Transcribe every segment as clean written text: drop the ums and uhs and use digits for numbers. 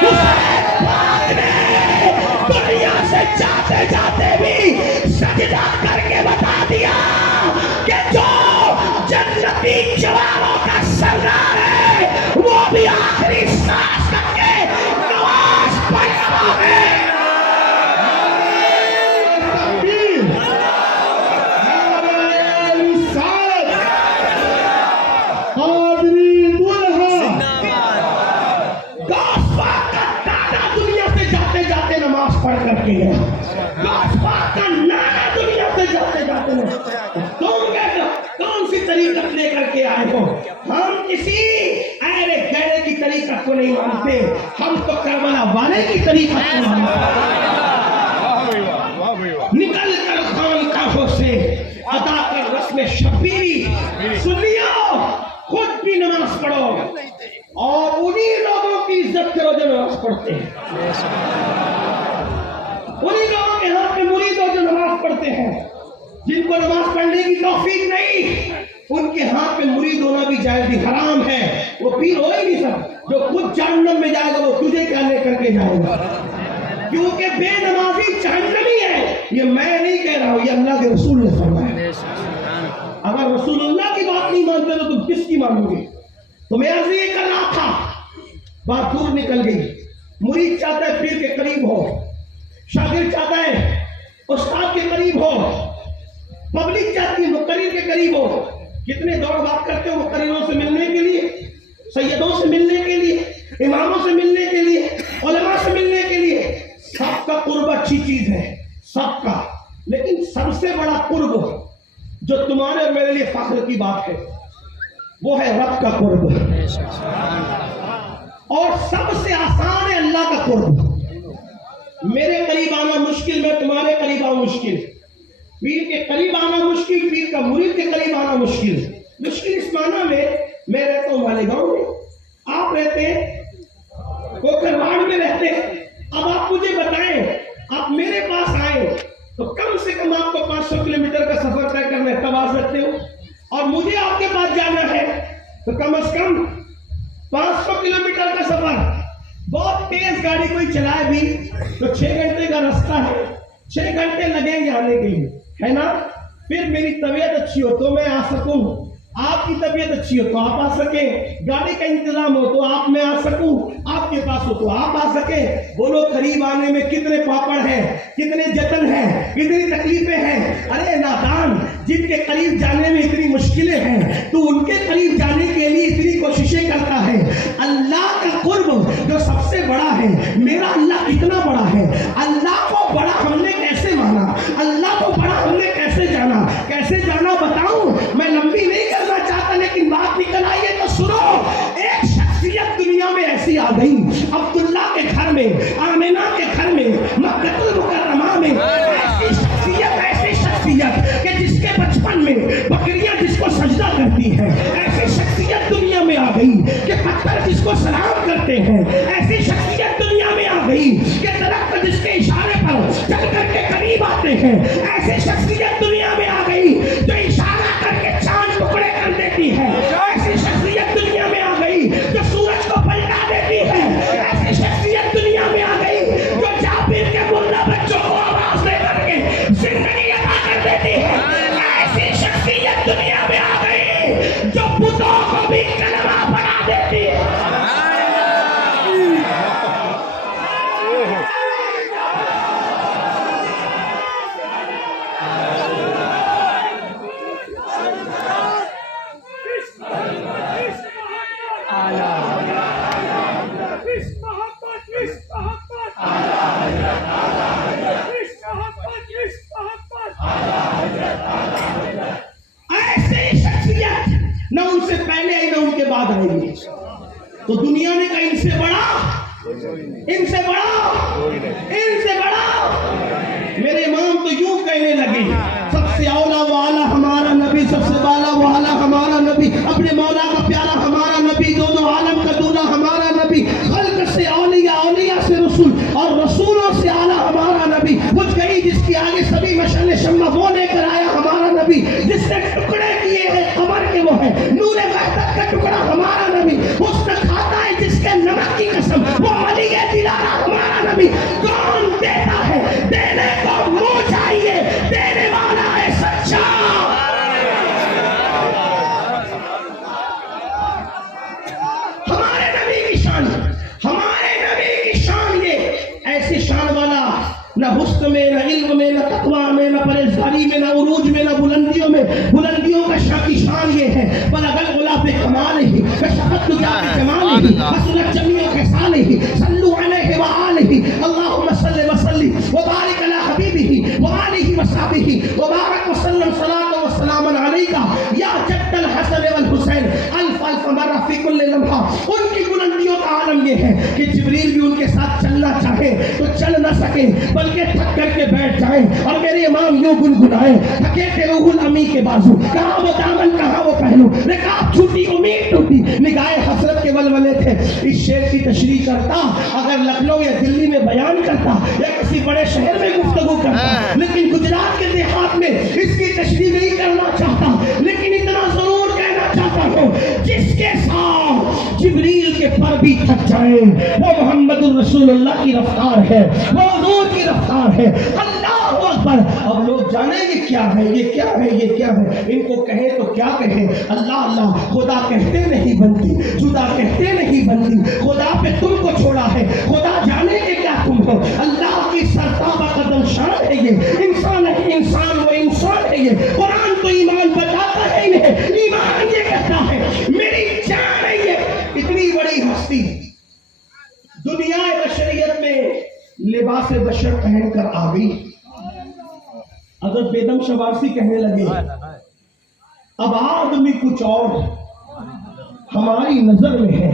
حسین پاک نے دنیا سے جاتے جاتے بھی سجدہ کر کے بتا دیا کہ جو جنتی جوانوں کا سردار ہے وہ بھی آخری سانس تک کے نماز پڑھ رہا ہے. پڑھ کر کے گیا غوث پاک کا نانا دنیا سے جاتے جاتے کون سی طریقت لے کر کے آئے ہو؟ ہم کسی ایرے گہرے کی طریقت کو نہیں مانتے, ہم تو کربلا والے کی طریقت کو مانتے. نکل کر خانقاہوں سے ادا کر رسم شبیری, سن لیا, خود بھی نماز پڑھو اور انہی لوگوں کی عزت کرو جو نماز پڑھتے ہیں. انہی لوگوں کے ہاتھ میں مرید ہو جو نماز پڑھتے ہیں. جن کو نماز پڑھنے کی توفیق نہیں ان کے ہاتھ میں مرید ہونا بھی جائز بھی حرام ہے. وہ پیر ہو ہی نہیں سکتا. جو خود جہنم میں جائے گا وہ تجھے کیا لے کر کے جائے گا, کیونکہ بے نمازی جہنمی ہے. یہ میں نہیں کہہ رہا ہوں, یہ اللہ کے رسول نے فرمایا. اگر رسول اللہ کی بات نہیں مانتے تو تم کس کی مانو گے؟ تو میں عرض یہ کر رہا تھا, بات دور نکل گئی. مرید چاہتا ہے پیر کے قریب ہو, شاگرد چاہتا ہے استاد کے قریب ہو, پبلک چاہتی ہے مقرر کے قریب ہو. کتنے دور بات کرتے ہو مقرروں سے ملنے کے لیے, سیدوں سے ملنے کے لیے, اماموں سے ملنے کے لیے, علماء سے ملنے کے لیے. سب کا قرب اچھی چیز ہے, سب کا, لیکن سب سے بڑا قرب جو تمہارے اور میرے لیے فخر کی بات ہے وہ ہے رب کا قرب, اور سب سے آسان ہے اللہ کا قرب. میرے قریب آنا مشکل, میں تمہارے قریب آؤں مشکل. پیر کے قریب آنا مشکل, پیر کا مرید کے قریب آنا مشکل. مشکل اس معنی میں رہتا ہوں مالیگاؤں میں, آپ رہتے ہیں کوکرواڑ میں رہتے ہیں. اب آپ مجھے بتائیں, آپ میرے پاس آئے تو کم سے کم آپ کو 500 کلومیٹر کا سفر طے کرنا ہے, تب آ سکتے ہو. اور مجھے آپ کے پاس جانا ہے تو کم از کم 500 کلومیٹر کا سفر. بہت تیز گاڑی کوئی چلائے بھی تو 6 گھنٹے کا راستہ ہے, 6 گھنٹے لگیں گے آنے کے لیے, ہے نا. پھر میری طبیعت اچھی ہو تو میں آ سکوں, آپ کی طبیعت اچھی ہو تو آپ آ سکیں, گاڑی کا انتظام ہو تو آپ میں آ سکوں, آپ کے پاس ہو تو آپ آ سکیں. بولو قریب آنے میں کتنے پاپڑ ہیں, کتنے جتن ہیں, کتنی تکلیفیں ہیں. ارے نادان, جن کے قریب جانے میں اتنی مشکلیں ہیں تو ان کے قریب جانے کے لیے اتنی کوششیں کرتا ہے. اللہ کا قرب جو سب سے بڑا ہے, میرا اللہ کتنا بڑا ہے. اللہ کو بڑا ہم نے کیسے مانا, اللہ کو بڑا ہم نے کیسے جانا, کیسے جانا بتاؤں. میں لمبی نہیں کرنا چاہتا لیکن بات نکل آئی ہے تو سنو. ایک شخصیت دنیا میں ایسی آ گئی, عبداللہ کے گھر میں, آمنہ کے گھر میں, مکہ المکرمہ میں. ایسی شخصیت کہ جس کے بچپن میں بکریاں جس کو سجدہ کرتی ہیں. ایسی شخصیت دنیا میں آ گئی کہ پتھر جس کو سلام کرتے ہیں. ایسی شخصیت دنیا میں آ گئی کہ درخت جس کے اشارے پر چل کر کے قریب آتے ہیں. ایسی شخصیت دنیا میں آ گئی جو اشارہ کر کے چاند ٹکڑے کر دیتی ہے. ایسی شخصیت دنیا میں آ گئی جو سورج کو پلٹا دیتی ہے. ایسی شخصیت دنیا میں آ گئی جو جابر کے ملا بچوں کو آواز دے کر کے زندگی عطا کر دیتی ہے. ایسی شخصیت دنیا میں آ گئی جو بتوں کو بھی کلمہ پڑھا دیتی ہے. تو دنیا نے کہا ان سے بڑا. میرے امام تو یوں کہنے لگے, سب سے اولا و اعلیٰ ہمارا نبی, سب سے بالا و اعلیٰ ہمارا نبی, اپنے مولا کا پیارا ہمارا نبی, دونوں عالم کا دولہ ہمارا نبی, خلق سے اولیاء, اولیاء سے رسول, اور رسولوں سے اعلیٰ ہمارا نبی. کچھ گئی جس کی آگے سبھی مشعل شمع وہ لے کر آیا ہمارا نبی. جس نے ٹکڑے کیے ہیں قمر کے وہ ہے نور وحدت کا ٹکڑا ہمارا نبی. اس نے کھاتا ہے جس کے نمک کی قسم وہ علی یہ دلانا ہمارا نبی کون دیتا ہے؟ دینے کو منہ چاہیے، دینے والا ہے سچا۔ ہمارے نبی کی شان، ہمارے نبی کی شان یہ ایسی شان والا نہ حسن میں، نہ علم میں، نہ تقوی میں، نہ پرہیزگاری میں، نہ عروج میں، نہ بلندیوں میں۔ بلندیوں کا کی شان یہ ہے بلغ العلا بکمالہ کشفت الدجی بجمالہ حسنت جمیع خصالہ صلوا علیہ وآلہ اللہم صل وسلم وبارک علی حبیبہ وآلہ وصحبہ وبارک وسلم صلاۃ وسلام علیک یا جد الحسن والحسین الف الف مرہ فی کل لمحہ۔ ان کی بلندیوں کا عالم یہ ہے کہ جبریل بھی ان کے ساتھ چلنا چاہے تو چل نہ سکے، بلکہ تھک کر کے بیٹھ جائیں اور میرے امام یوں گنگنائیں، تھکے تھے روح الامی کے بازو، کہاں وہ دامن کہاں وہ پہلو، رکاب چھوٹی امید ٹوٹی، نگاہ حسرت کے ولولے تھے۔ اس شعر کی تشریح کرتا اگر لکھنؤ یا دلی میں بیان کرتا یا کسی بڑے شہر میں گفتگو کرتا، لیکن گجرات کے دیہات میں اس کی تشریح نہیں کرنا چاہتا، لیکن اتنا ضرور کہنا چاہتا ہوں جس کے ساتھ جبریل کے پر بھی تھک جائیں وہ محمد الرسول اللہ کی رفتار ہے، وہ حضور کی رفتار ہے۔ اللہ اکبر۔ اب لوگ جانے یہ کیا ہے، یہ کیا ہے، یہ کیا ہے، ان کو کہیں تو کیا کہیں؟ اللہ اللہ، خدا کہتے نہیں بنتی، جدا کہتے نہیں بنتی، خدا پہ تم کو چھوڑا ہے، خدا جانے کے کیا تم ہو۔ اللہ کی سرتابہ قدم شان ہے یہ، انسان ہے انسان، وہ انسان ہے یہ۔ قرآن تو ایمان بتاتا ہے انہیں، ایمان یہ کہتا ہے میری جان ہے یہ۔ اتنی بڑی ہستی دنیا بشریت میں لباس بشر پہن کر آ گئی۔ حضرت بیدم شوارسی کہنے لگے اب آدمی کچھ اور ہماری نظر میں ہے،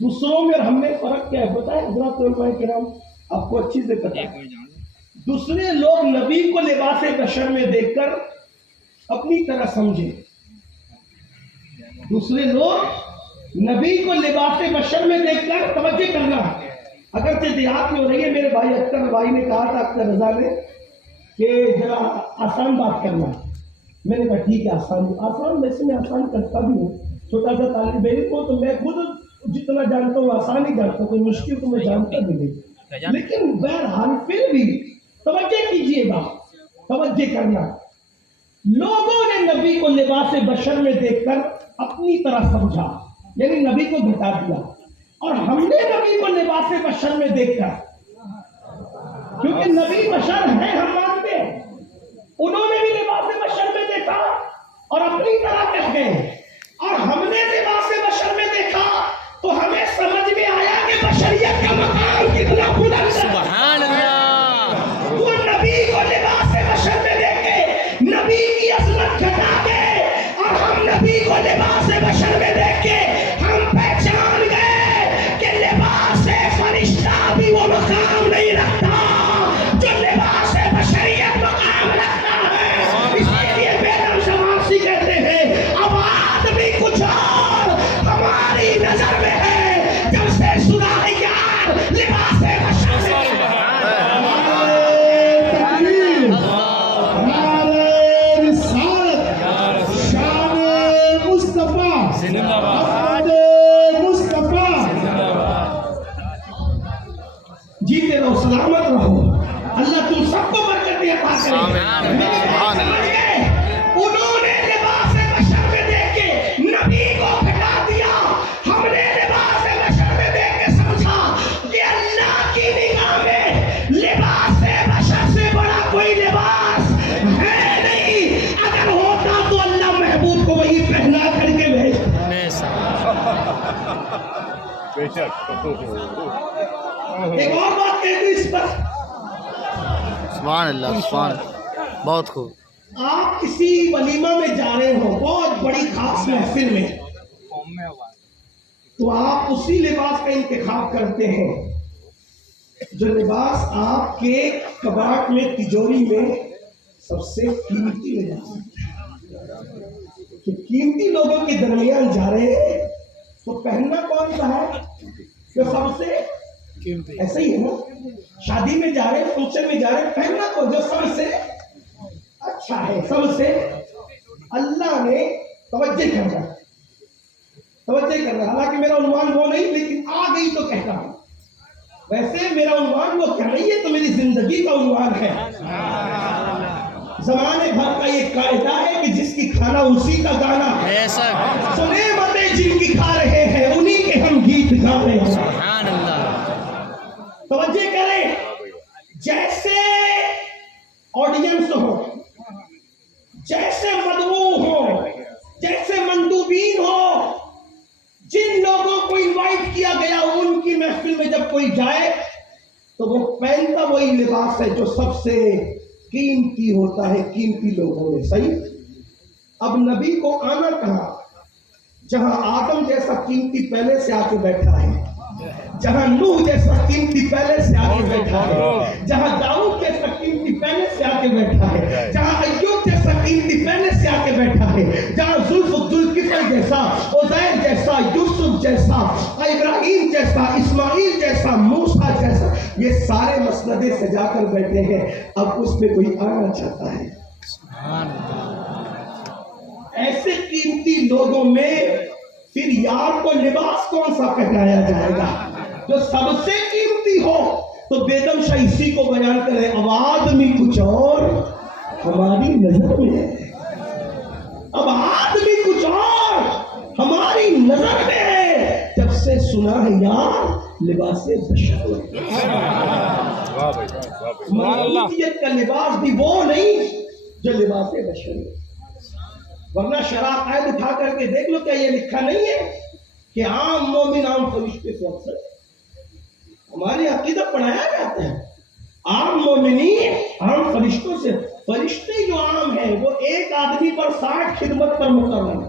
دوسروں میں ہم نے فرق کیا ہے بتائیں حضرات علماء کرام، آپ کو اچھی سے پتہ ہے۔ دوسرے لوگ نبی کو لباس بشر میں دیکھ کر اپنی طرح سمجھے، دوسرے لوگ نبی کو لباس بشر میں دیکھ کر توجہ کرنا، اگرچہ دیہات میں ہو رہی ہے۔ میرے بھائی اختر بھائی نے کہا تھا، اختر رضا نے، کہ ذرا آسان بات کرنا۔ میں نے کہا ٹھیک ہے، آسان ویسے میں آسان کرتا بھی ہوں، چھوٹا سا طالب علم کو تو میں خود جتنا جانتا ہوں آسان ہی جانتا ہوں، کوئی مشکل تو میں جانتا بھی نہیں، لیکن بہرحال پھر بھی توجہ کیجیے گا، توجہ کرنا۔ لوگوں نے نبی کو لباس بشر میں دیکھ کر اپنی طرح سمجھا، یعنی نبی کو گھٹا دیا، اور ہم نے نبی کو لباس بشر میں دیکھ کر، کیونکہ نبی بشر ہیں ہم مانتے ہیں، انہوں نے بھی لباس بشر میں دیکھا اور اپنی طرح کہہ گئے، اور ہم نے لباس بشر میں دیکھا تو ہمیں سمجھ میں آیا کہ بشریت کا مقام کتنا بلند ہے۔ سبحان اللہ۔ وہ نبی کو لباس بشر میں دیکھے، نبی کی عظمت گھٹا کے، اور ہم نبی کو لباس بشر میں دیکھ کے ہم پہچان گئے کہ لباس فرشتہ بھی وہ مقام نہیں رکھتا جو لباس بشریت مقام رکھتا ہے۔ اسی لیے بیدم شماسی کہتے ہیں اب آدمی کچھ اور ہماری نظر میں ہے، جب سے سنا ہے یار لباس بشر میں۔ جیتے رہو، سلامت رہو، اللہ تم سب کو برکتیں عطا کرے۔ انہوں نے لباس بشر میں دیکھ کے نبی کو گھٹا دیا، ہم نے لباس بشر میں دیکھ کے سمجھا کہ اللہ کی نگاہ میں لباس بشر سے بڑا کوئی لباس ہے نہیں، اگر ہوتا تو اللہ محبوب کو وہی پہنا کر کے بھیجتا۔ ایک اور بات کہہ دوں اس پر، سبحان اللہ، سبحان اللہ، بہت خوب۔ آپ کسی ولیمہ میں جا رہے ہو، بہت بڑی خاص محفل میں، تو آپ اسی لباس کا انتخاب کرتے ہیں جو لباس آپ کے کباڑ میں، تجوری میں سب سے قیمتی لباس ہے۔ کہ قیمتی لوگوں کے درمیان جا رہے ہیں تو پہننا کون سا ہے جو سب سے ایسا ہی ہے نا؟ شادی میں جا رہے ہیں، فنکشن میں جا رہے ہیں، پہننا کو جو سب سے اچھا ہے، سب سے۔ اللہ نے توجہ کرنا، توجہ کرنا, حالانکہ میرا عنوان وہ نہیں, لیکن آ گئی تو کہتا ہوں. ویسے میرا عنوان وہ کیا نہیں ہے, تو میری زندگی کا عنوان ہے. زمانے بھر کا یہ قاعدہ ہے کہ جس کی کھانا اسی کا گانا. سنے متے جن کی کھا رہے ہیں انہی کے ہم گیت گا رہے ہیں. سبحان اللہ. توجہ کریں, جیسے آڈینس ہو, جیسے مدعو ہو, جیسے مندوبین ہو, جن لوگوں کو انوائٹ کیا گیا ان کی محفل میں جب کوئی جائے تو وہ پہنتا وہی لباس ہے جو سب سے قیمتی ہوتا ہے قیمتی لوگوں میں. صحیح. اب نبی کو آنا کہاں, جہاں آدم جیسا قیمتی پہلے سے آ کے بیٹھا ہے, جہاں نوح جیسا قیمتی پہلے سے آ کے بیٹھا ہے, جہاں داؤد جیسا قیمتی پہلے سے آ کے بیٹھا ہے, جہاں ایوب جیسا قیمتی پہلے سے آ کے بیٹھا ہے, جہاں ذوالفقار جیسا, عزیر جیسا, یوسف جیسا, ابراہیم جیسا, اسماعیل جیسا, موسیٰ جیسا, یہ سارے مسندیں سجا کر بیٹھے ہیں. اب اس میں کوئی آنا چاہتا ہے. ایسے قیمتی لوگوں میں پھر یار کو لباس کون سا پہنایا جائے گا جو سب سے قیمتی ہو؟ تو بیگم شاہ اسی کو بیان کرے, اب آدمی کچھ اور ہماری نظر میں ہے. اب آدمی کچھ اور ہماری نظر میں ہے, جب سے سنا ہے یار لباس بشر. معبودیت کا لباس بھی وہ نہیں جو لباس بشر ہے. ورنہ شرح قائد اٹھا کر کے دیکھ لو, کیا یہ لکھا نہیں ہے کہ عام مومن عام فرشتے سے افضل؟ ہمارے عقیدہ پڑھایا جاتا ہے عام مومنین عام فرشتوں سے. فرشتے جو عام ہیں وہ ایک آدمی پر 60 خدمت پر مقرر ہے.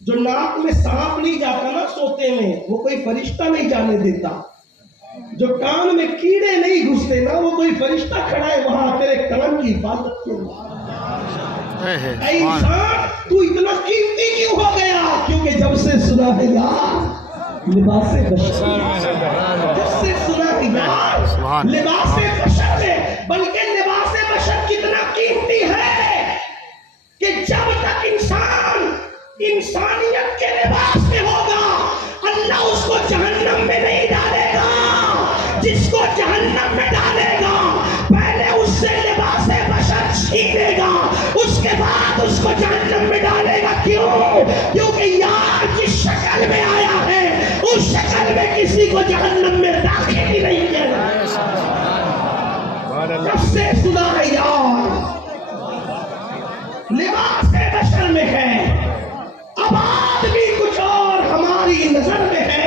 جو ناک میں سانپ نہیں جاتا نا سوتے میں, وہ کوئی فرشتہ نہیں جانے دیتا. جو کان میں کیڑے نہیں گھستے نا, وہ کوئی فرشتہ کھڑا ہے وہاں تیرے کان کی حفاظت کے لیے. اے انسان, تو اتنا قیمتی کیوں ہو گیا؟ کیونکہ جب سے سنا ہے یار لباس بشر, جب سے سنا ہے یار لباس بشر ہے. بلکہ لباس بشر کتنا قیمتی ہے کہ جب تک انسان انسانیت کے لباس میں ہوگا اللہ اس کو جہنم میں نہیں ڈالے گا. جس کو جہنم میں ڈالے گا پہلے اس سے لباس بشر چھینے گا, اس کے بعد اس کو جہنم میں ڈالے گا. کیوں؟ کیونکہ یار جس شکل میں آیا ہے اس شکل میں کسی کو جہنم میں داخل ہی نہیں کیا. جب سے سنا ہے یار لباس بشر میں ہے, اب آدمی کچھ اور ہماری نظر میں ہے.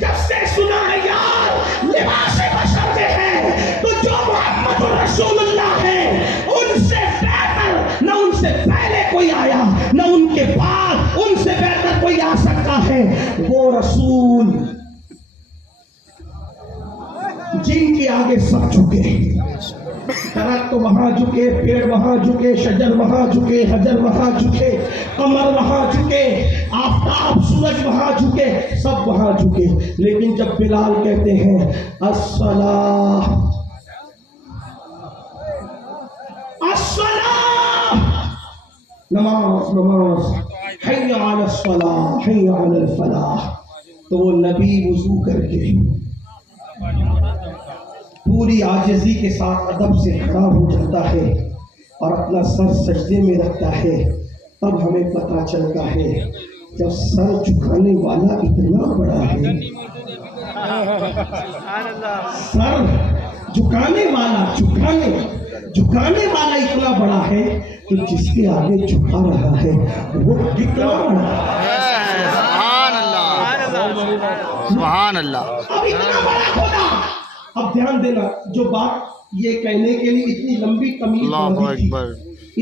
جب سے سنا ہے یار لباس بشر میں ہے, تو جو محمد رسول اللہ ہے ان سے بہتر نہ ان سے پہلے کوئی آیا نہ ان کے بعد ان سے بہتر کوئی آ سکتا ہے. وہ رسول جن کے آگے سب جھکے, درخت وہاں جھکے, پیڑ وہاں جھکے, شجر وہاں جھکے, حجر وہاں جھکے, قمر وہاں جھکے, آفتاب سورج وہاں جھکے, سب وہاں جھکے. لیکن جب بلال کہتے ہیں الصلاۃ الصلاۃ, نماز نماز, حی علی الصلاۃ حی علی الفلاح, تو وہ نبی وضو کر کے پوری عاجزی کے ساتھ ادب سے کھڑا ہو جاتا ہے اور اپنا سر سجدے میں رکھتا ہے. تب ہمیں پتہ چلتا ہے جب سر جھکانے والا اتنا بڑا ہے, سر جھکانے والا اتنا بڑا ہے کہ جس کے آگے جھکا رہا ہے وہ کتنا بڑا ہے. سبحان اللہ. اب اتنا بڑا خدا. اب دھیان دینا, جو بات یہ کہنے کے لیے اتنی لمبی تمیز تھی,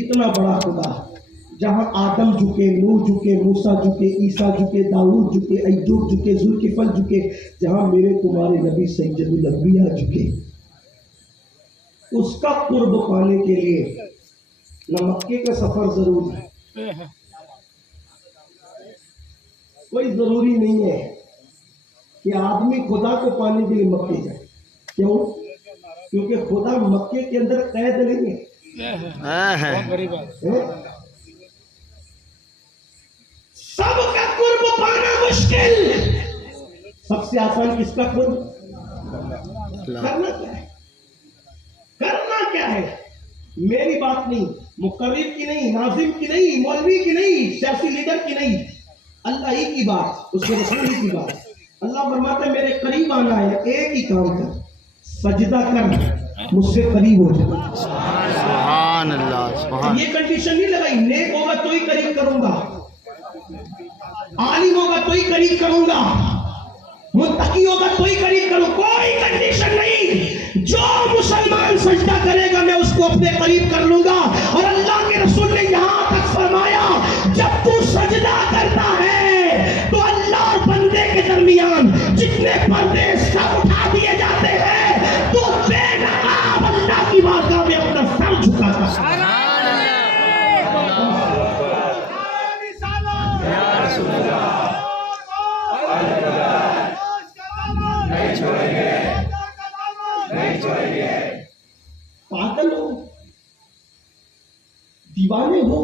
اتنا بڑا خدا جہاں آدم جھکے, نوح جھکے, موسیٰ جھکے, عیسیٰ جھکے, داؤد جھکے, ایوب جھکے, ذوالکفل جھکے, جہاں میرے تمہارے نبی سید الانبیاء جھکے. اس کا قرب پانے کے لیے نہ مکے کا سفر ضروری ہے, کوئی ضروری نہیں ہے کہ آدمی خدا کو پانے کے لیے مکے جائے. کیوں؟ کیونکہ خدا مکے کے اندر قید نہیں ہے. سب کا قرب پانا سب سے آسان کس کا خود؟ اللہ کرنا کیا ہے؟ کرنا کیا ہے؟ میری بات نہیں، مقرر کی نہیں، ناظم کی نہیں، مولوی کی نہیں، سیاسی لیڈر کی نہیں، اللہ ہی کی بات، اس کے رسول ہی کی بات۔ اللہ فرماتا ہے میرے قریب آنا ہے، ایک ہی کام کر، سجدہ کر، مجھ سے قریب ہو جا۔ سبحان اللہ سبحان یہ کنڈیشن نہیں لگائی، نیک ہوگا تو ہی قریب کروں گا، عالم ہوگا تو ہی قریب کروں گا، متقی ہوگا تو ہی قریب کروں، کوئی کنڈیشن نہیں۔ جو مسلمان سجدہ کرے گا میں اس کو اپنے قریب کر لوں گا۔ اور اللہ کے رسول نے یہاں تک فرمایا جب تو سجدہ کرتا ہے تو اللہ اور بندے کے درمیان جتنے پردے سب اٹھا دیے جاتے ہیں، تو بے نقاب اللہ کی بارگاہ میں اپنا سر جھکاتا ہے۔ پاگل ہو، دیوانے ہو،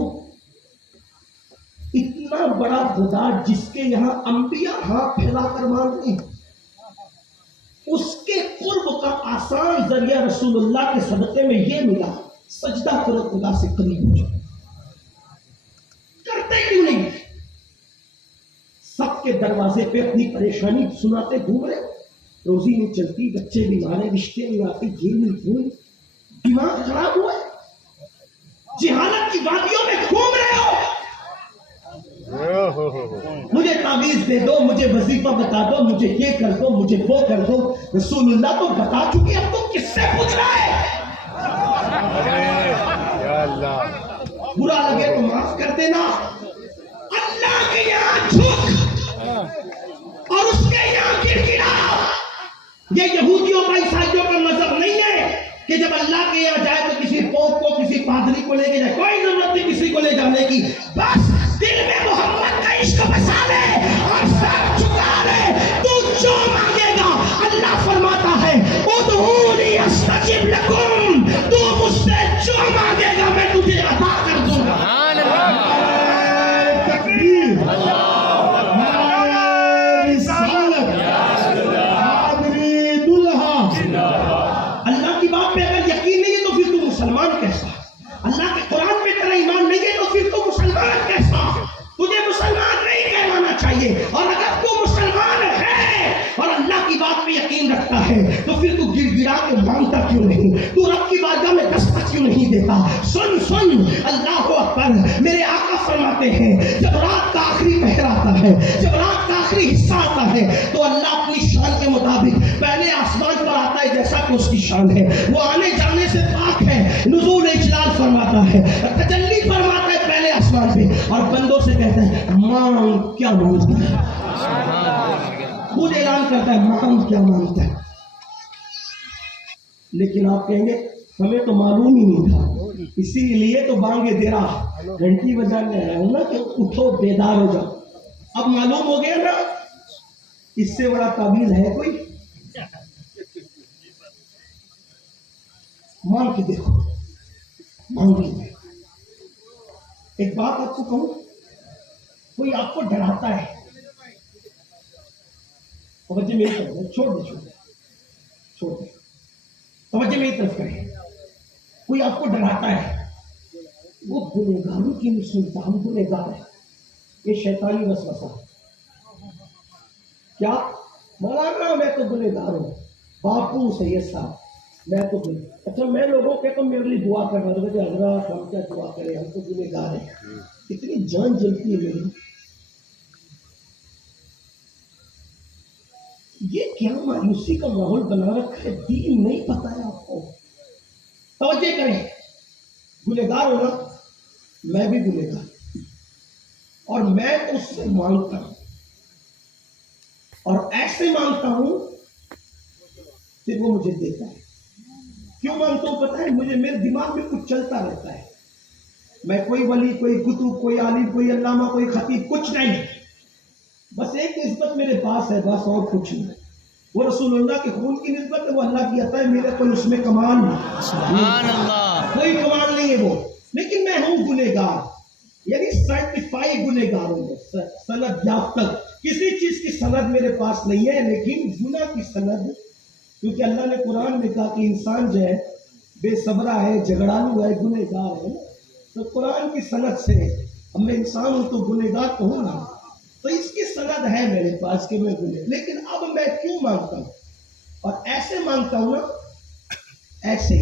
اتنا بڑا خدا جس کے یہاں انبیاء ہاتھ پھیلا کر مانتے ہیں، اس کے قرب کا آسان ذریعہ رسول اللہ کے صدقے میں یہ ملا، سجدہ کرو خدا سے قریب ہو جاؤ۔ کرتے کیوں نہیں؟ سب کے دروازے پہ اپنی پریشانی سناتے گھوم رہے، روزی نہیں چلتی، بچے بیمار ہیں، رشتے نہیں آتے، جیل نہیں ہوئی، دماغ خراب ہوا ہے، جہالت کی وادیوں میں گھوم رہے ہو، مجھے تعویذ دے دو، مجھے وظیفہ بتا دو، مجھے یہ کر دو، مجھے وہ کر دو۔ رسول اللہ تو بتا چکے، اب تو کس سے پوچھ رہا ہے؟ برا لگے تو معاف کر دینا، اللہ کے یہاں جھک اور اس کے یہاں گر گرا۔ یہ یہودیوں کا عیسائیوں کا مذہب نہیں ہے کہ جب اللہ کے یہاں جائے تو کسی پوپ کو کسی پادری کو لے کے جائے، کوئی ضرورت نہیں کسی کو لے جانے کی، بس دل میں محمد کا عشق بسا لے اور سر جھکا لے، تو جو مانگے گا اللہ فرماتا ہے ادعونی استجب لکم، تو مجھ سے جو مانگے گا میں تجھے عطا کر دوں گا۔ سبحان اللہ تکبیر، اللہ کی بات پہ اگر یقین نہیں ہے تو پھر تو مسلمان کیسا؟ اللہ کے قرآن پہ تیرا ایمان نہیں ہے تو پھر تو مسلمان کیسا؟ تجھے مسلمان نہیں کہلانا چاہیے، اور اگر تو مسلمان ہے اور اللہ کی بات پہ یقین رکھتا ہے تو پھر تو گر گرا کے مانگتا کیوں نہیں؟ تو رب کی بارگاہ میں دستک کیوں نہیں دیتا؟ سن سن، اللہ اکبر، میرے آقا فرماتے ہیں جب رات کا آخری پہر آتا ہے، جب رات کا آخری حصہ آتا ہے تو اللہ اپنی شان کے مطابق پہلے آسمان پر آتا ہے جیسا کہ اس کی شان ہے، وہ آنے جانے سے پاک ہے، نزول اجلال فرماتا ہے، تجلی فرماتا ہے پہلے آسمان پہ، اور بندوں سے کہتا ہے مانگ کیا مانگتا ہے، خود اعلان کرتا ہے مانگ کیا مانگتا ہے۔ لیکن آپ کہیں گے ہمیں تو معلوم ہی نہیں تھا، اسی لیے تو بانگے دے رہا، گھنٹی بجانے آیا ہوں نا کہ اٹھو بیدار ہو جاؤ۔ اب معلوم ہو گیا نا، اس سے بڑا تعبیر ہے کوئی؟ مانگ کے دیکھو، مانگیں۔ ایک بات آپ کو کہوں، کوئی آپ کو ڈراتا ہے، توجہ میری طرف، چھوڑ دے، توجہ میری طرف کرے، کوئی آپ کو ڈراتا ہے، وہ گنہگاروں کی نہیں سنتا، ہم گنہگار ہیں، یہ شیطانی وسوسہ۔ کیا مولانا میں تو گنہگار ہوں، باپو سید صاحب میں تو گنہگار، اچھا میں لوگوں کے تو میرے لیے دعا کر رہا تھا، حضرات ہم کیا دعا کریں، ہم تو گنہگار ہیں، اتنی جان جلتی ہے میری۔ یہ کیا مایوسی کا ماحول بنا رکھا ہے، دین نہیں پتا ہے آپ کو۔ توجہ کریں، گنہگار ہونا، میں بھی گنہگار، اور میں اس سے مانگتا ہوں، اور ایسے مانگتا ہوں کہ وہ مجھے دیتا ہے۔ کیوں مانگتا ہوں پتہ ہے؟ مجھے میرے دماغ میں کچھ چلتا رہتا ہے، میں کوئی ولی، کوئی کتب، کوئی عالم، کوئی علامہ، کوئی خطیب، کچھ نہیں، بس ایک نسبت میرے پاس ہے، بس اور کچھ نہیں، وہ رسول اللہ کے خون کی نسبت ہے، وہ اللہ کی عطا ہے، میرا کوئی اس میں کمال نہیں، سبحان اللہ کوئی کمال نہیں ہے وہ، لیکن میں ہوں گنہگار۔ یعنی سرٹیفائی گنہگاروں میں سند یافتہ. کسی چیز کی سند میرے پاس نہیں ہے لیکن گناہ کی سند، کیونکہ اللہ نے قرآن میں کہا کہ انسان جو ہے بے صبرہ ہے، جھگڑالو ہے، گنہگار ہے. تو قرآن کی سند سے ہم میں انسان ہوں تو گنہگار تو ہوں نا. تو اس کی سند ہے میرے پاس کہ میں گنہگار. لیکن اب میں کیوں مانگتا ہوں؟ اور ایسے مانگتا ہوں نا، ایسے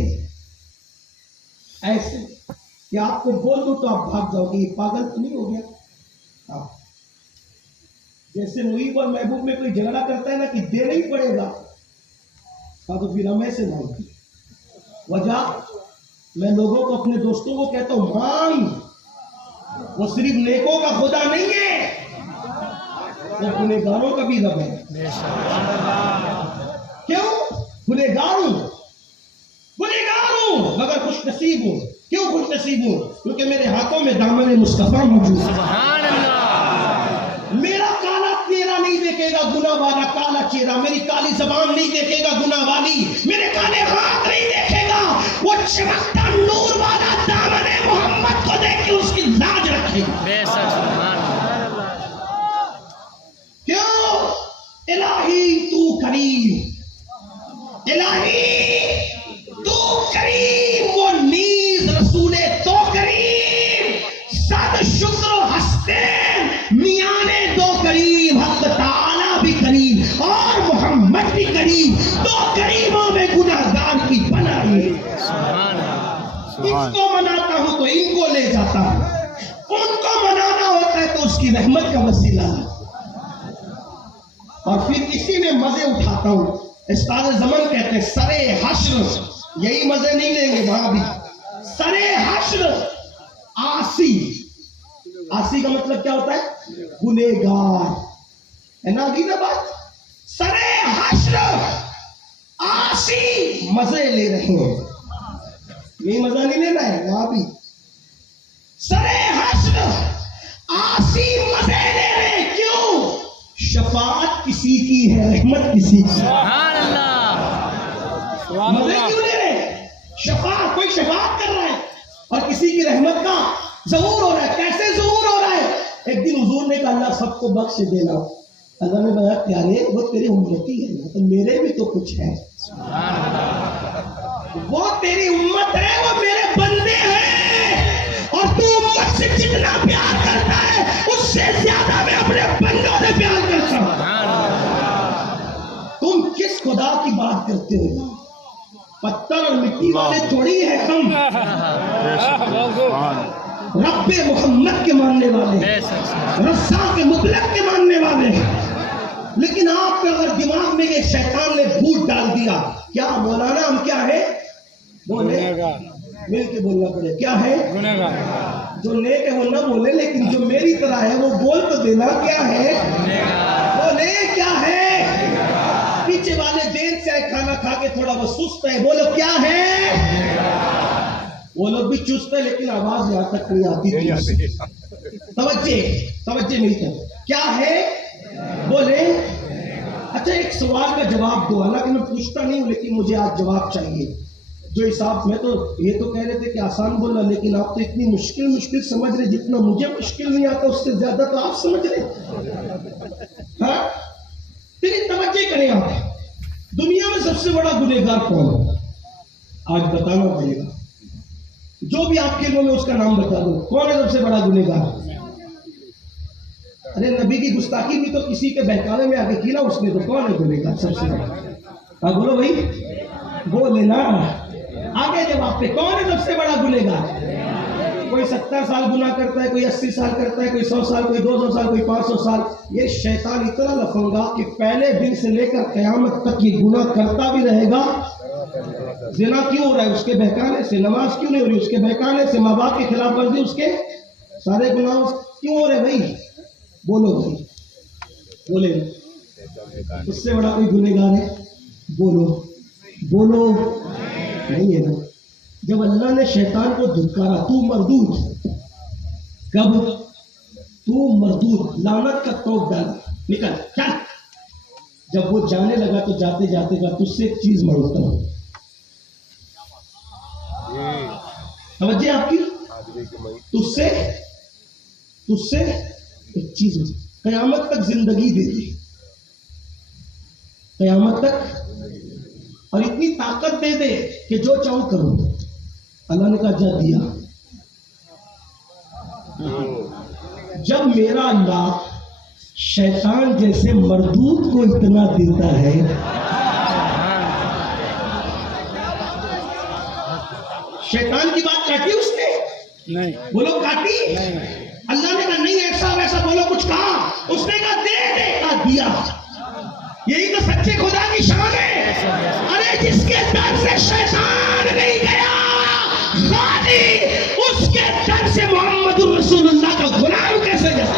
کہ آپ کو بول دوں تو آپ بھاگ جاؤ گے. یہ پاگل تو نہیں ہو گیا؟ ہاں. جیسے محیب اور محبوب میں کوئی جھگڑا کرتا ہے نا کہ دینا ہی پڑے گا، تو پھر ہم ایسے مانگتے. وجہ میں لوگوں کو، اپنے دوستوں کو کہتا ہوں مانگ، وہ صرف نیکوں کا خدا نہیں ہے، وہ گنہگاروں کا بھی رب ہے. کیوں؟ گنہگار ہوں مگر خوش نصیب ہوں. کیوں خوش نصیب ہوں؟ کیونکہ میرے ہاتھوں میں دامن مصطفیٰ موجود ہے. سبحان اللہ. میرا کالا چہرہ نہیں دیکھے گا گناہ والا کالا چہرہ، میری کالی زبان نہیں دیکھے گا گناہ والی، میرے کالے ہاتھ نہیں دیکھے گا. وہ چمکتا نور والا دامن محمد کو دیکھ کے اس کی لاج رکھے گا. بے شک. سبحان اللہ. کیوں؟ الہی تو کریم، الہی تو کریم، وہ نیز رسول تو کریم، صد شکر و حسین میانے دو کریم، حق تعالی بھی کریم اور محمد بھی کریم، دو کریموں میں گناہگار کی بنائی. سبحان اللہ. اس کو مناتا ہوں تو ان کو لے جاتا ہوں، ان کو منانا ہوتا ہے تو اس کی رحمت کا وسیلہ ہے. اور پھر اسی میں مزے اٹھاتا ہوں. استاد زمن کہتے ہیں سرے حشر، یہی مزے نہیں لیں گے وہاں بھی. سرے حشر آسی، آسی کا مطلب کیا ہوتا ہے؟ گنہگار ہے نا. ابھی نا بات، سرے حشر آسی مزے لے رہے ہیں. یہی مزہ نہیں لینا ہے وہاں بھی. سرے حشر آسی مزے لے رہے ہیں. کیوں؟ شفاعت کسی کی ہے، رحمت کسی کی. سبحان اللہ. مزے کیوں لے رہے ہیں؟ شفاعت، کوئی شفاعت کر رہا ہے اور کسی کی رحمت کا ظہور ہو رہا ہے. کیسے ظہور ہو رہا ہے؟ ایک دن حضور نے کہا اللہ سب کو بخش دینا. اللہ نے بتایا پیارے وہ تیری امتی ہے تو میرے بھی تو کچھ ہے. وہ تیری امت ہے، وہ میرے بندے ہیں، اور تو امت سے جتنا پیار کرتا ہے اس سے زیادہ میں اپنے بندوں سے پیار کرتا ہوں. تم کس خدا کی بات کرتے ہو؟ پتھر اور مٹی والے تھوڑی ہے ہم، رب محمد کے ماننے والے، رزاق مطلق کے ماننے والے. لیکن آپ کے اگر دماغ میں یہ شیطان نے بھوت ڈال دیا، کیا مولانا ہم کیا ہے؟ بولے مل کے بولنا پڑے. کیا ہے؟ جو نیک ہے وہ نہ بولے، لیکن جو میری طرح ہے وہ بول تو دینا. کیا ہے؟ بولے کیا ہے؟ پیچھے والے دیر سے آئے کھانا کھا کے تھوڑا وہ سست ہے، بولو کیا ہے؟ وہ لوگ بھی چست ہے لیکن آواز یہاں تک نہیں آتی. توجہ نہیں تھا. کیا ہے؟ بولے. اچھا ایک سوال کا جواب دو. حالانکہ میں پوچھتا نہیں ہوں لیکن مجھے آج جواب چاہیے. جو حساب میں تو یہ تو کہہ رہے تھے کہ آسان بولنا، لیکن آپ تو اتنی مشکل سمجھ رہے. جتنا مجھے مشکل نہیں آتا اس سے زیادہ تو آپ سمجھ رہے. ہاں پھر توجہ کریں. آپ دنیا میں سب سے بڑا گنہگار کون ہے؟ آج بتانا پڑے گا. جو بھی آپ کے علم میں اس کا نام بتا دو. کون ہے سب سے بڑا گنہگار؟ ارے نبی کی گستاخی بھی تو کسی کے بہکاوے میں آگے کی نا اس نے. تو کون ہے گنہگار سب سے بڑا؟ ہاں بولو بھائی، بولے نا. آگے جواب پہ کون ہے سب سے بڑا گنہگار؟ کوئی 70 سال گناہ کرتا ہے، کوئی 80 سال کرتا ہے، کوئی 100 سال، کوئی 200 سال، کوئی 500 سال. یہ شیطان اتنا لفنگا کہ پہلے دن سے لے کر قیامت تک یہ گناہ کرتا بھی رہے گا. زنا کیوں ہو رہا ہے؟ اس کے بہکانے سے. نماز کیوں نہیں ہو رہی؟ اس کے بہکانے سے. ماں باپ کی خلاف ورزی، اس کے سارے گناہ کیوں ہو رہے بھائی؟ بولو بھائی، بولے. اس سے بڑا کوئی گنہگار ہے؟ بولو نہیں ہے نا. جب اللہ نے شیطان کو دھتکارا، تو مردود. کب؟ تو مردود، لعنت کا توق ڈالا، نکل چل. جب وہ جانے لگا تو جاتے جاتے کا تجھ سے ایک چیز مانگتا ہوں. توجہ آپ کی. تجھ سے تو اس سے ایک چیز قیامت تک زندگی دے دی، قیامت تک، اور اتنی طاقت دے دے کہ جو چاہو کرو. اللہ نے کہا جا دیا. جب میرا اللہ شیطان جیسے مردود کو اتنا دیتا ہے، شیطان کی بات کاٹی اس نے؟ نہیں. بولو کاٹی؟ اللہ نے کہا نہیں ایسا ویسا بولو کچھ کہا؟ اس نے کہا دے دے، کہا دیا. یہی تو سچے خدا کی شان ہے. ارے جس کے در سے شیطان نہیں گیا، خالی اس کے در سے محمد رسول اللہ کا غلام کیسے گیا؟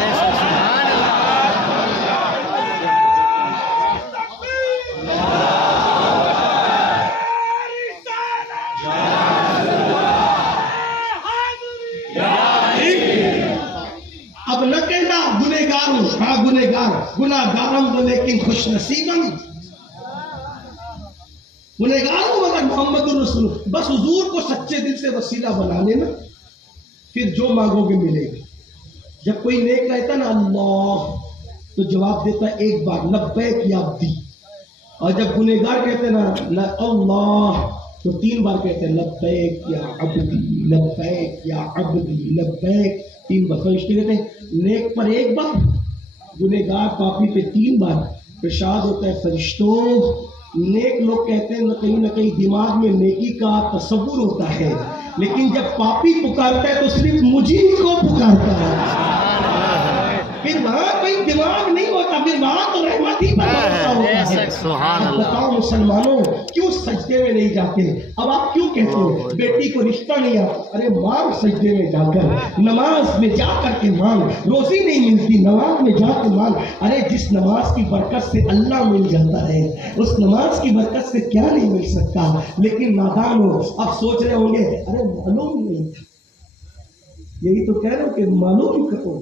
اب نہ کہنا گنہگار ہوں، ہاں گنہگار، گناہگار ہوں لیکن خوش نصیب ہوں. گنہگار ہوں مگر محمد الرسول. بس حضور کو سچے دل سے وسیلہ بنا لینا، پھر جو مانگو گے ملے گا. جب کوئی نیک کہتا نا اللہ تو جواب دیتا ہے ایک بار لبیک یا عبدی، اور جب گنہگار کہتے نا اللہ تو 3 بار کہتے ہیں لبیک یا عبدی، لبیک یا عبدی، لبیک 3 بار. فرشتے کہتے ہیں نیک پر 1 بار، گنہگار پاپی پہ 3 بار. ارشاد ہوتا ہے فرشتوں، نیک لوگ کہتے ہیں نہ کہیں دماغ میں نیکی کا تصور ہوتا ہے، لیکن جب پاپی پکارتا ہے تو صرف مجھے کو پکارتا ہے. پھر وہاں کوئی دماغ نہیں ہوتا، پھر وہاں تو رحمت ہی پر بھروسہ ہوتا ہے. سبحان اب اللہ. بتاؤ مسلمانوں کیوں سجدے میں نہیں جاتے؟ اب آپ کیوں کہتے ہو بیٹی کو رشتہ نہیں آتا؟ ارے مانگ سجدے میں جا کر، نماز میں جا کر کے مانگ. روزی نہیں ملتی، نماز میں جا کے مانگ. ارے جس نماز کی برکت سے اللہ مل جاتا ہے، اس نماز کی برکت سے کیا نہیں مل سکتا؟ لیکن نادان ہو، اب سوچ رہے ہوں گے ارے معلوم نہیں تھا. یہی تو کہہ رہا ہوں کہ معلوم کرو،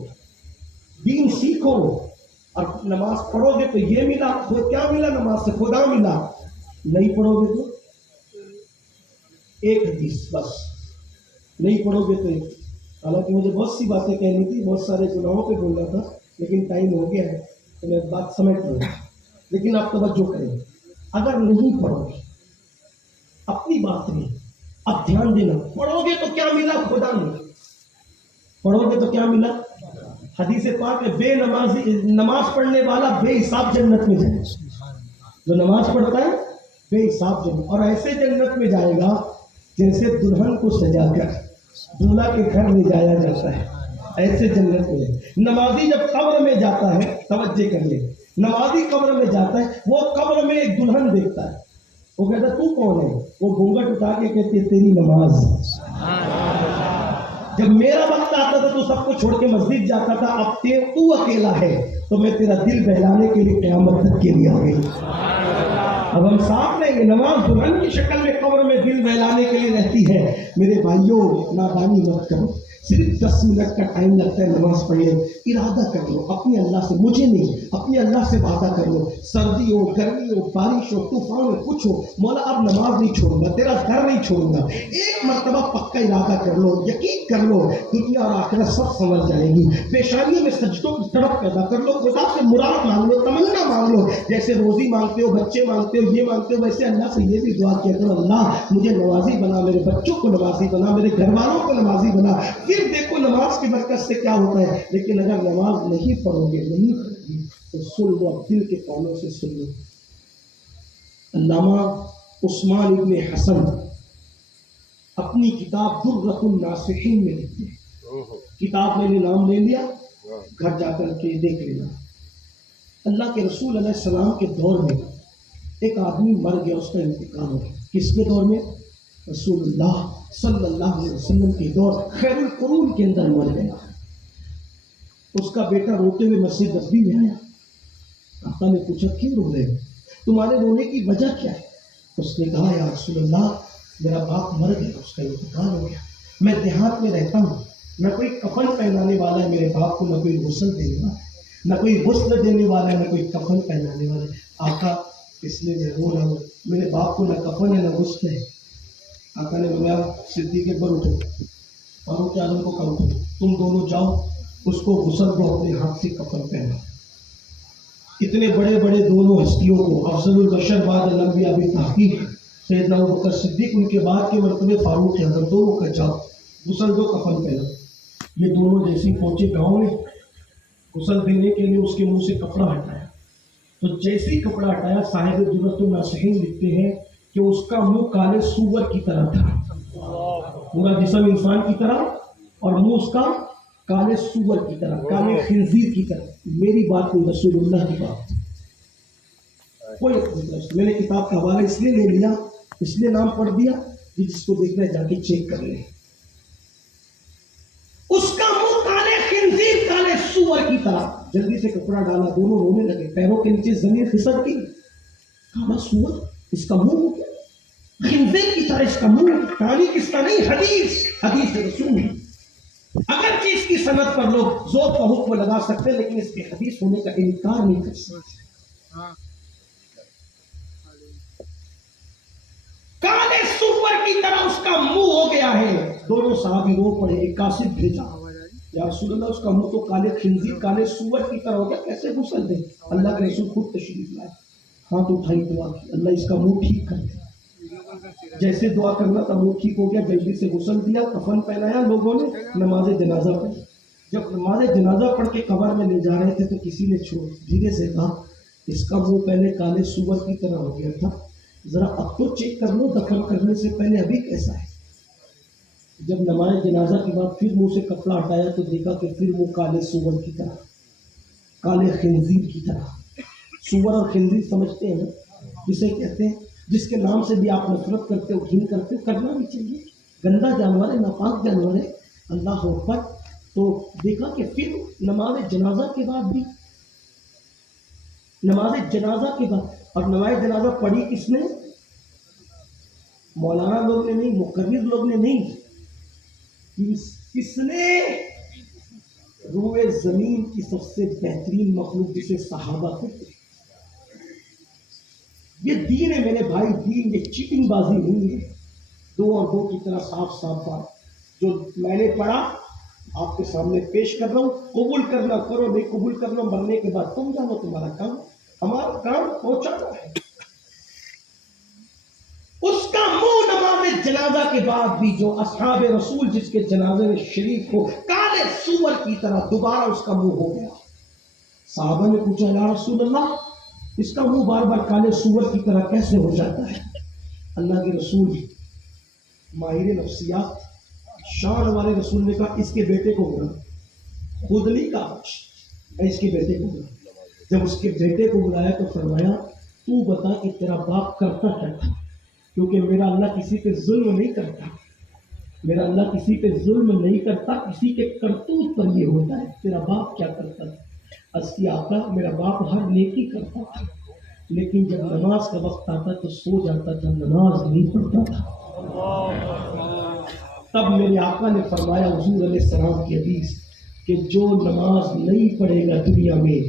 دین سیکھو، اور نماز پڑھو گے تو یہ ملا. کیا ملا نماز سے؟ خدا ملا. نہیں پڑھو گے تو ایک حدیث بس، نہیں پڑھو گے تو ایک. حالانکہ مجھے بہت سی باتیں کہنی تھی، بہت سارے گناہوں پہ بولنا تھا، لیکن ٹائم ہو گیا ہے تو میں بات سمجھ لوں گا. لیکن آپ توجہ کریں، اگر نہیں پڑھو گے اپنی بات نہیں، اب دھیان دینا، پڑھو گے تو کیا ملا؟ خدا ملا. پڑھو گے تو کیا ملا؟ حدیث پاک ہے بے نمازی، نماز پڑھنے والا بے حساب جنت میں جائے. جو نماز پڑھتا ہے بے حساب جنت، اور ایسے جنت میں جائے گا جیسے دلہن کو سجا کر دولہا کے گھر لے جایا جاتا ہے. ایسے جنت میں جائے. نمازی جب قبر میں جاتا ہے، توجہ کر لے، نمازی قبر میں جاتا ہے، وہ قبر میں ایک دلہن دیکھتا ہے. وہ کہتا ہے تو کون ہے؟ وہ گھونگھٹ اٹھا کے کہتی ہے تیری نماز. جب میرا وقت آتا تھا تو سب کو چھوڑ کے مسجد جاتا تھا، اب تو اکیلا ہے تو میں تیرا دل بہلانے کے لیے قیامت تک کے لیے آ گئی. اب ہم صاف رہیں گے، نماز دلہن کی شکل میں قبر میں دل بہلانے کے لیے رہتی ہے. میرے بھائیوں نادانی مت کرو، صرف 10 منٹ کا ٹائم لگتا ہے نماز پڑھنے. ارادہ کر لو اپنے اللہ سے، مجھے نہیں، اپنے اللہ سے وعدہ کر لو. سردی ہو، گرمی ہو، بارش ہو، طوفان ہو، کچھ ہو، مولا اب نماز نہیں چھوڑوں گا، تیرا گھر نہیں چھوڑوں گا. ایک مرتبہ پکا ارادہ کر لو، یقین کر لو، دنیا اور آخرت سب سمجھ جائے گی. پیشانیوں میں سجدوں کی طرف پیدا کر لو، خدا سے مراد مانگ لو، تمنا مانگ لو. جیسے روزی مانگتے ہو، بچے مانگتے ہو، یہ مانگتے ہو، ویسے اللہ سے یہ بھی دعا کیا کرو، اللہ مجھے نمازی بنا، میرے بچوں کو نمازی بنا، میرے گھر والوں کو نمازی بنا. پھر دیکھو نماز کی برکت سے کیا ہوتا ہے. لیکن اگر نماز نہیں پڑھو گے، نہیں تو سن لو، دل کے کانوں سے سن لو. علامہ عثمان ابن حسن اپنی کتاب درۃ الناصحین میں لکھتے ہیں، کتاب میں نے نام لے لیا، گھر جا کر کے دیکھ لینا. اللہ کے رسول علیہ السلام کے دور میں ایک آدمی مر گیا، اس کا انتقال ہو گیا. کس کے دور میں؟ رسول اللہ صلی اللہ علیہ وسلم کے دور، خیر القرون کے اندر مر گیا. اس کا بیٹا روتے ہوئے مسجد نبوی میں آیا. آقا نے پوچھا کیوں رو رہے ہو؟ تمہارے رونے کی وجہ کیا ہے؟ اس نے کہا یا رسول اللہ میرا باپ مر گیا، اس کا انتقال ہو گیا. میں دیہات میں رہتا ہوں، نہ کوئی کفن پہنانے والا ہے میرے باپ کو، نہ کوئی غسل دینے والا ہے، نہ کوئی غسل دینے والا ہے، نہ کوئی کفن پہنانے والا ہے. آقا اس لیے میں رو رہا ہوں، میرے باپ کو نہ کفن ہے نہ غسل ہے. آقا نے بولا صدیق اکبر اٹھو، فاروق اعظم کو کہا اٹھو، تم دونوں جاؤ اس کو غسل دو, اپنے ہاتھ سے کفن پہنا. اتنے بڑے بڑے دونوں ہستیوں کو, افضل البشر بعد الانبیاء بتحقیق سیدنا ابوبکر صدیق, ان کے بعد کے مرتبے فاروق اعظم, دونوں کا جاؤ غسل دو کفن پہنا. یہ دونوں جیسے پہنچے گاؤں میں غسل دینے کے لیے, اس کے منہ سے کپڑا ہٹایا. تو جیسے ہی کپڑا ہٹایا, صاحب جرأت الناصحین لکھتے ہیں کہ اس کا منہ کالے سور کی طرح تھا, پورا جسم انسان کی طرح اور منہ اس کا کالے سور کی طرح, کالے خنزیر کی طرح. میری بات نہیں, رسول اللہ کی بات. کوئی میں نے کتاب کا حوالہ اس لیے لے لیا, اس لیے نام پڑھ دیا کہ جس کو دیکھنا ہے جا کے چیک کر لیں. اس کا منہ کالے خنزیر, کالے سور کی طرح. جلدی سے کپڑا ڈالا, دونوں رونے لگے, پیروں کے نیچے زمین کھسک گئی. کالا سور, اس کا منہ ہو گیا خنزیر کی طرح, اس کا منہ. کہانی کس کا نہیں, حدیث رسول. اگرچہ اس کی سند پر لوگ ذوق کا حکم لگا سکتے ہیں, لیکن اس کے حدیث ہونے کا انکار نہیں کر سکتے. کالے سور کی طرح اس کا منہ ہو گیا ہے. دونوں صحابی رو پڑے, ایک قاصد بھیجا, یا رسول اللہ اس کا منہ تو کالے خنزیر, کالے سور کی طرح ہو گیا, کیسے غسل دے؟ اللہ کے رسول خود تشریف لائے, ہاتھ اٹھائی, دعا کی, اللہ اس کا منہ ٹھیک کر دے. جیسے دعا کرنا تھا منہ ٹھیک ہو گیا, جلدی سے غسل دیا, کفن پہنایا. لوگوں نے نماز جنازہ پڑھی. جب نماز جنازہ پڑھ کے قبر میں لے جا رہے تھے تو کسی نے دھیرے سے کہا, اس کا منہ پہلے کالے سور کی طرح ہو گیا تھا, ذرا اب تو چیک کر لو دفن کرنے سے پہلے ابھی کیسا ہے. جب نماز جنازہ کے بعد پھر منہ سے کپڑا ہٹایا تو دیکھا کہ پھر وہ کالے سور کی طرح, کالے خنزیر کی طرح. سور اور خنزیر سمجھتے ہیں نا کسے کہتے ہیں؟ جس کے نام سے بھی آپ نفرت کرتے ہو, گھن کرتے ہو, کرنا بھی چاہیے. گندا جانور ہے, ناپاک جانور ہے. اللہ اکبر. تو دیکھا کہ پھر نماز جنازہ کے بعد بھی, نماز جنازہ کے بعد, اور نماز جنازہ پڑھی کس نے؟ مولانا لوگ نے نہیں, مقرر لوگ نے نہیں, کس نے؟ روئے زمین کی سب سے بہترین مخلوق جسے صحابہ کہتے ہیں. یہ دین ہے میرے بھائی, دین یہ چیٹنگ بازی نہیں ہے. دو اور دو کی طرح صاف صاف بات. جو میں نے پڑھا آپ کے سامنے پیش کر رہا ہوں, قبول کرنا کرو, نہیں قبول کرنا مرنے کے بعد تم جانو, تمہارا کام. ہمارا کام پہنچانا ہے. اس کا منہ نماز جنازہ کے بعد بھی, جو اصحاب رسول جس کے جنازے میں شریک ہو, کالے سور کی طرح دوبارہ اس کا منہ ہو گیا. صحابہ نے پوچھا, یا رسول اللہ اس کا منہ بار بار کالے سور کی طرح کیسے ہو جاتا ہے؟ اللہ کے رسول ماہر نفسیات شان والے رسول نے کہا, اس کے بیٹے کو بلا. خود نہیں کہا, اس کے بیٹے کو بلا. جب اس کے بیٹے کو بلایا تو فرمایا, تو بتا کہ تیرا باپ کرتا کیا تھا؟ کیونکہ میرا اللہ کسی پہ ظلم نہیں کرتا, میرا اللہ کسی پہ ظلم نہیں کرتا, کسی کے کرتوت پر یہ ہوتا ہے. تیرا باپ کیا کرتا تھا؟ اصلی آقا, میرا باپ ہر نیکی کرتا تھا, لیکن جب نماز کا وقت آتا تو سو جاتا تھا, نماز نہیں پڑھتا تھا. تب میرے آقا نے فرمایا, حضور علیہ السلام کی حدیث, کہ جو نماز نہیں پڑھے گا دنیا میں,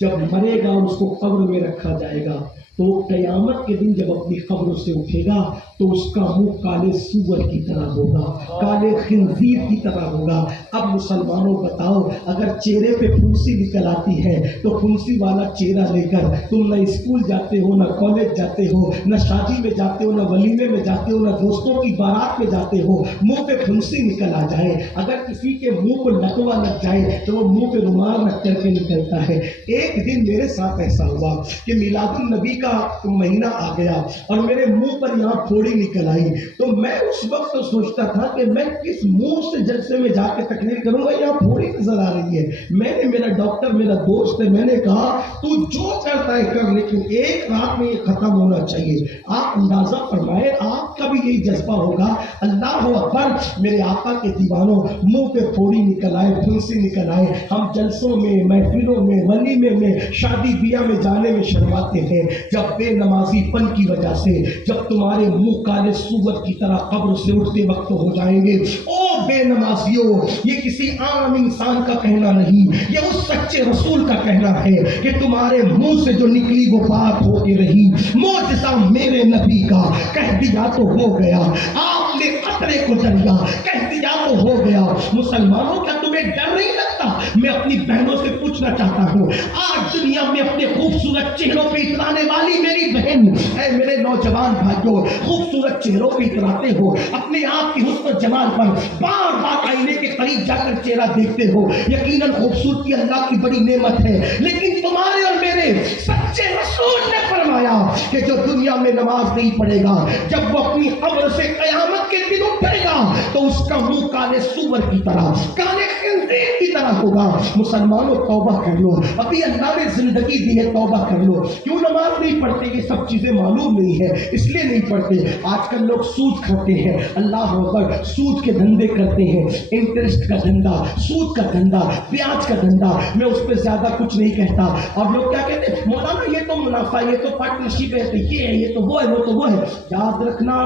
جب مرے گا اور اس کو قبر میں رکھا جائے گا تو قیامت کے دن جب اپنی قبر سے اٹھے گا تو اس کا منہ کالے سور کی طرح ہوگا, کالے خنزیر کی طرح ہوگا. اب مسلمانوں بتاؤ, اگر چہرے پہ پھنسی نکل آتی ہے تو پھنسی والا چہرہ لے کر تم نہ اسکول جاتے ہو, نہ کالج جاتے ہو, نہ شادی میں جاتے ہو, نہ ولیمے میں جاتے ہو, نہ دوستوں کی بارات میں جاتے ہو, منہ پہ پھنسی نکل آ جائے. اگر کسی کے منہ کو لکوا لگ جائے تو وہ منہ پہ رومال رکھ کر کے نکلتا ہے. ایک دن میرے ساتھ ایسا ہوا کہ میلاد النبی کا مہینہ آ گیا اور میرے منہ پر یہاں پھوڑی نکل آئی, تو میں اس وقت سوچتا تھا کہ میں کس منہ سے جلسے میں جا کے تقریر کروں گا, یہاں پھوڑی نظر آ رہی ہے. میں نے, میرا ڈاکٹر میرا دوست ہے, میں نے کہا تو جو کرتا ہے کر, لیکن ایک رات میں یہ ختم ہونا چاہیے. آپ اندازہ فرمائے, آپ کا بھی یہی جذبہ ہوگا. اللہ اکبر. میرے آقا کے دیوانوں, منہ پہ پھوڑی نکل آئے, پھنسی نکل آئے. ہم جلسوں میں, محفلوں میں, ولیمے میں, شادی بیاہ میں جانے میں شرماتے ہیں. جب بے نمازی پن کی وجہ سے جب تمہارے منہ کالے سور کی طرح قبر سے اٹھتے وقت ہو جائیں گے, او بے نمازیوں, یہ کسی عام انسان کا کہنا نہیں, یہ اس سچے رسول کا کہنا ہے کہ تمہارے منہ سے جو نکلی وہ بات ہو کے رہی. معجزہ میرے نبی کا, کہہ دیا تو ہو گیا. آپ نے قطرے کو دریا, کہہ دیا تو ہو گیا. مسلمانوں, کیا تمہیں ڈر نہیں لگتا اللہ میں اپنی بہنوں سے پوچھنا چاہتا ہوں، آج دنیا میں اپنے خوبصورت چہروں پہ اترانے والی میری بہن، اے میرے نوجوان بھائیوں، خوبصورت چہروں پہ اتراتے ہو، اپنے آپ کی حسن و جمال پر بار بار آئینے کے قریب جا کر چہرہ دیکھتے ہو، یقیناً خوبصورتی اللہ کی بڑی نعمت ہے، لیکن تمہارے اور میرے سچے رسول نے فرمایا کہ جو دنیا میں نماز نہیں پڑھے گا، جب وہ اپنی قبر سے قیامت کے دن اٹھے گا تو اس کا منہ کالے سور کی طرح، کالے خنزیر کی طرح ہوگا۔ مسلمانوں توبہ کر لو، ابھی اللہ نے زندگی دی ہے، توبہ کر لو۔ کیوں نماز نہیں پڑھتے؟ یہ سب چیزیں معلوم نہیں ہے، اس لیے نہیں پڑھتے۔ آج کل لوگ سود کھاتے ہیں، اللہ اکبر، سود کے دھندے کرتے ہیں، انٹرسٹ کا دھندا، سود کا دھندا، بیاج کا دھندا۔ میں اس پہ زیادہ کچھ نہیں کہتا۔ اور لوگ کیا کہتے ہیں، مولانا یہ تو منافع، یہ تو پارٹنرشپ ہے، یہ ہے، یہ تو وہ ہے، وہ تو وہ ہے۔ یاد رکھنا،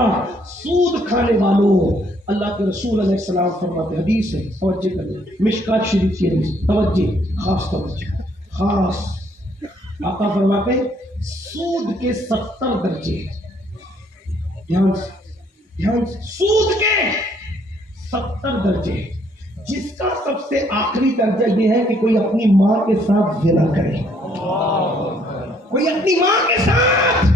سود کھانے والوں، اللہ کے رسول علیہ السلام فرماتے، حدیث ہے، توجہ کریں، مشکات شریف کی حدیث، توجہ، خاص توجہ، خاص۔ آقا فرماتے ہیں سود کے 70 درجے، دھیان سے، سود کے 70 درجے، جس کا سب سے آخری درجہ یہ ہے کہ کوئی اپنی ماں کے ساتھ زنا کرے، کوئی اپنی ماں کے ساتھ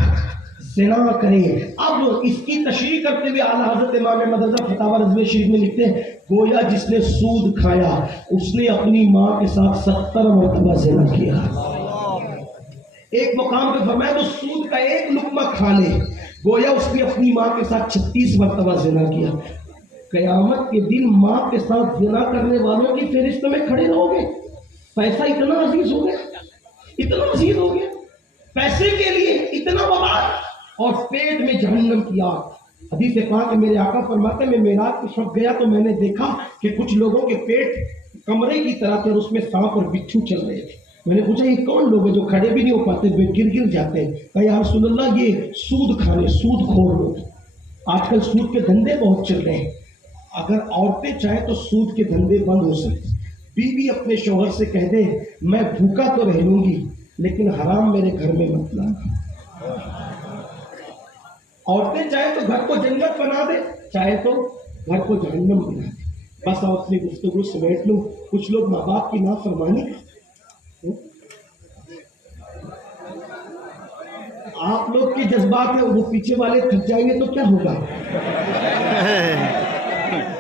زنا کرے۔ اب اس کی تشریح کرتے ہوئے اعلیٰ حضرت امام مدرسہ فتاوی رضویہ شریف میں لکھتے ہیں، گویا جس نے سود کھایا اس نے اپنی ماں کے ساتھ 70 مرتبہ زنا کیا۔ ایک مقام پہ فرمایا تو سود کا ایک لقمہ کھا لے، گویا اس نے اپنی ماں کے ساتھ 36 مرتبہ زنا کیا۔ قیامت کے دن ماں کے ساتھ زنا کرنے والوں کی فہرست میں کھڑے رہو گے۔ پیسہ اتنا عزیز ہو گیا، اتنا عزیز ہو گیا، پیسے کے لیے اتنا بوال، اور پیٹ میں جہنم کی آگ۔ حدیث پاک میرے آقا فرماتے ہیں، میں معراج کے وقت گیا تو میں نے دیکھا کہ کچھ لوگوں کے پیٹ کمرے کی طرح تھے اور اس میں سانپ اور بچھو چل رہے تھے۔ میں نے پوچھا یہ کون لوگ ہیں جو کھڑے بھی نہیں ہو پاتے، گر جاتے ہیں؟ کہا یا رسول اللہ یہ سود کھانے، سود خور لوگ۔ آج کل سود کے دھندے بہت چل رہے ہیں۔ اگر عورتیں چاہیں تو سود کے دھندے بند ہو سکتے۔ بیوی اپنے شوہر سے کہہ دے میں بھوکا تو رہ لوں گی لیکن حرام میرے گھر میں مت لانا۔ عورتیں چاہے تو گھر کو جنت بنا دے، چاہے تو گھر کو جہنم بنا دے۔ بس آپ اپنی گفتگو سمیٹ لو۔ کچھ لوگ ماں باپ کی نافرمانی، آپ لوگ کے جذبات میں وہ پیچھے والے تھک جائیں گے تو کیا ہوگا؟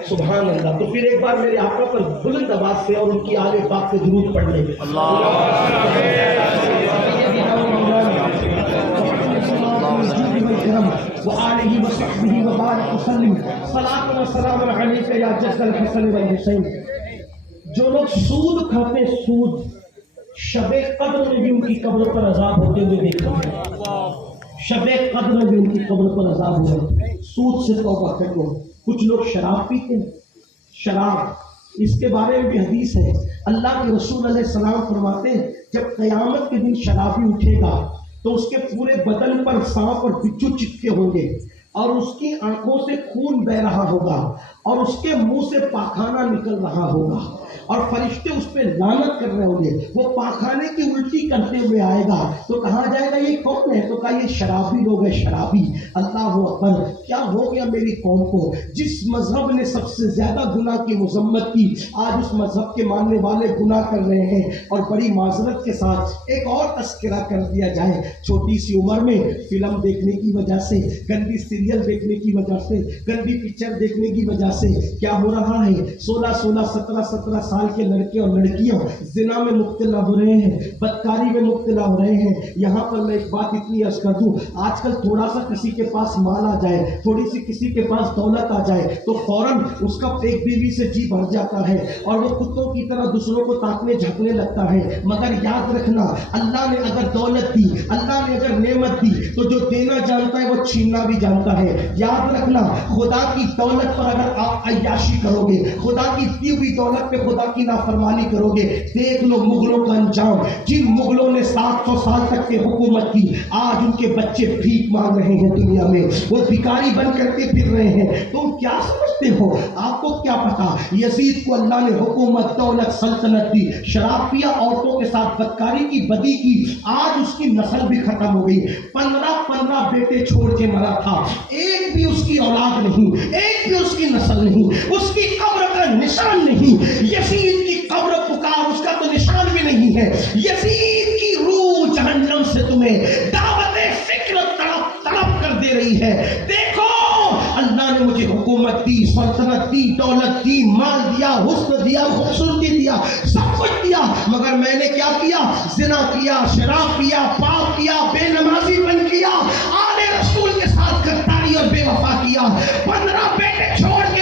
سبحان اللہ۔ تو پھر ایک بار میرے آقا پر بلند آواز سے اور ان کی آل پاک سے درود پڑھ لیں۔ وآلہ وصحبہ وبارک وسلم، صلاۃ و سلام علیک یا جد الحسن والحسین۔ جو لوگ سود کھاتے، سود، شب قدر میں بھی ان کی قبر پر عذاب ہوتے ہوئے دیکھا ہے، شب قدر میں بھی ان کی قبر پر عذاب ہوئے۔ سود سے توبہ کرو۔ کچھ لوگ شراب پیتے ہیں، شراب، اس کے بارے میں بھی حدیث ہے۔ اللہ کے رسول علیہ السلام فرماتے ہیں جب قیامت کے دن شرابی اٹھے گا تو اس کے پورے بدن پر سانپ اور بچھو چپکے ہوں گے اور اس کی آنکھوں سے خون بہ رہا ہوگا اور اس کے منہ سے پاخانہ نکل رہا ہوگا اور فرشتے اس پہ لعنت کر رہے ہوں گے۔ وہ پاخانے کی الٹی کرتے ہوئے آئے گا تو کہا جائے گا یہ کون ہے؟ تو کہا یہ شرابی لوگ ہیں، شرابی۔ اللہ اکبر، کیا ہو گیا میری قوم کو؟ جس مذہب نے سب سے زیادہ گناہ کی مذمت کی، آج اس مذہب کے ماننے والے گناہ کر رہے ہیں۔ اور بڑی معذرت کے ساتھ ایک اور تذکرہ کر دیا جائے، چھوٹی سی عمر میں فلم دیکھنے کی وجہ سے، گندی سیریل دیکھنے کی وجہ سے، گندی پکچر دیکھنے کی وجہ سے کیا ہو رہا ہے؟ 16 17 سال کے لڑکے اور لڑکیاں زنا میں مبتلا ہو رہے ہیں، بدکاری میں مبتلا ہو رہے ہیں۔ یہاں پر میں ایک بات اتنی عرض کر دوں، آج کل تھوڑا سا کسی کے پاس مال آ جائے، تھوڑی سی کسی کے پاس دولت آ جائے تو فوراً اس کا ایک بیوی سے جی بھر جاتا ہے اور وہ کتوں کی طرح دوسروں کو تاکنے جھانکنے لگتا ہے۔ مگر یاد رکھنا، اللہ نے اگر دولت دی، اللہ نے اگر نعمت دی تو جو دینا جانتا ہے وہ چھیننا بھی جانتا ہے۔ یاد رکھنا، خدا کی دولت پر اگر آپ عیاشی کرو گے، خدا کی دی ہوئی دولت پہ خدا کی نافرمانی کرو گے، دیکھ لو مغلوں کا انجام۔ جن مغلوں نے 700 سال تک کی حکومت کی، آج ان کے بچے بھیک مانگ رہے ہیں دنیا میں، وہ بھکاری بن کر کے پھر رہے ہیں۔ تم کیا سمجھتے ہو؟ آپ کو کیا پتا؟ یزید کو اللہ نے حکومت، دولت، سلطنت دی، شراب پیا، عورتوں کے ساتھ بدکاری کی، بدی کی، آج اس کی نسل بھی ختم ہو گئی۔ 15 بیٹے چھوڑ کے مرا تھا، ایک بھی اس کی اولاد نہیں، ایک بھی اس کی نسل نہیں، اس کی قبر کا نشان نہیں۔ یزید کی قبر پکار نہیں ہے. یزید کی روح جہنم سے تمہیں دعوت فکر طلب کر دے رہی ہے. دیکھو اللہ نے مجھے حکومت دی, سلطنت دی, دولت دی, مال دیا, حسن دیا, خوبصورتی دیا, سب کچھ دیا, مگر میں نے کیا کیا؟ زنا کیا, شراب پیا, پاپ کیا, بے نمازی بن کیا, آل رسول کے ساتھ غداری اور بے وفا کیا, 15 بیٹے چھوڑ کے